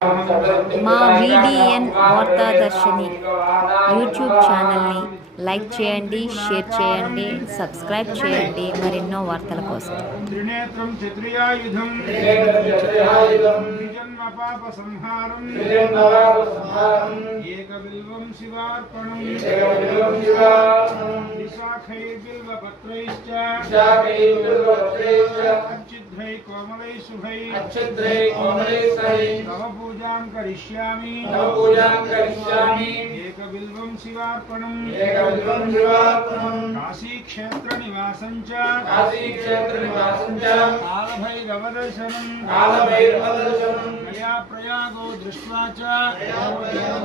మా VDN వార్తాదర్శిని YouTube ఛానల్ని like చేయండి, షేర్ చేయండి, సబ్స్క్రైబ్ చేయండి మరెన్నో వార్తల కోసం. త్రినేత్రం చతుర్యాయుధం ద్విజన్మపాప సంహారం ఏకబిల్వం శివార్పణం నిశాఖైర్బిల్వపత్రైశ్చ అచ్ఛిద్రై కోమలై శుభై తవ పూజాం కరిష్యామి ఏకబిల్వం శివార్పణం కాశీక్షేత్ర నివాసం చ కాలభైరవదర్శనం గయా ప్రయాగో దృష్ట్వా చ ఏకబిల్వం